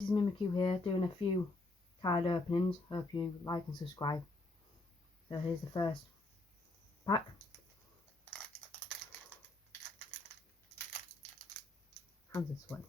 This is Mimikyu here, doing a few card openings. Hope you like and subscribe. So here's the first pack. Hands are sweaty.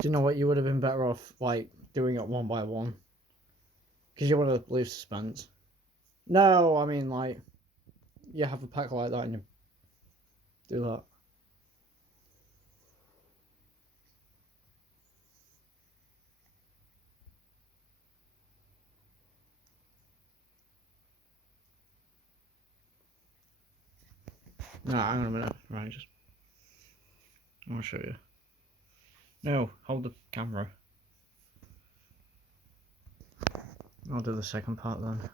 Do you know what? You would have been better off, like, doing it one by one. Because you want to leave suspense. No, I mean, like, you have a pack like that and you do that. No, hang on a minute. Right, just... I'll show you. No, hold the camera. I'll do the second part then.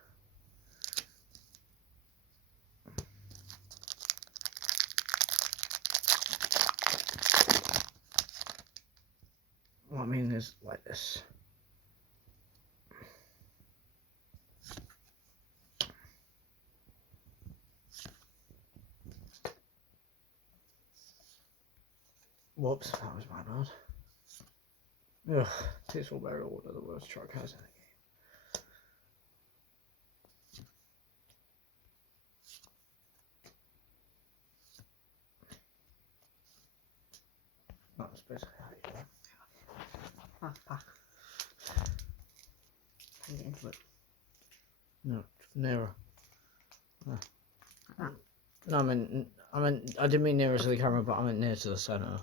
What I mean is like this. Whoops, that was my bad. Ugh, Tasteful Berry, one of the worst track has in the game. That's basically how you do it. Pack. Can get into it. No, nearer. Like that. No, I didn't mean nearer to the camera, but I meant near to the centre.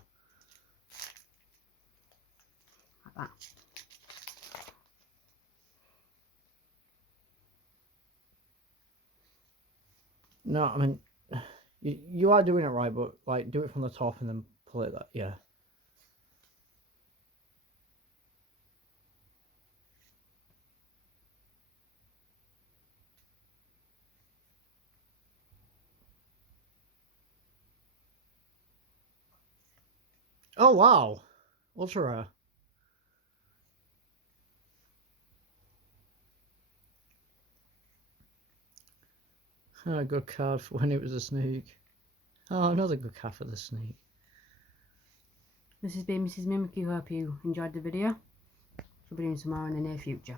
Like that. No, I mean, you are doing it right, but like do it from the top and then pull it that, yeah. Oh wow, ultra rare. Oh, good card for when it was a sneak. Oh, another good card for the sneak. This has been Mrs. Mimikyu. Hope you enjoyed the video. She'll be doing some more in the near future.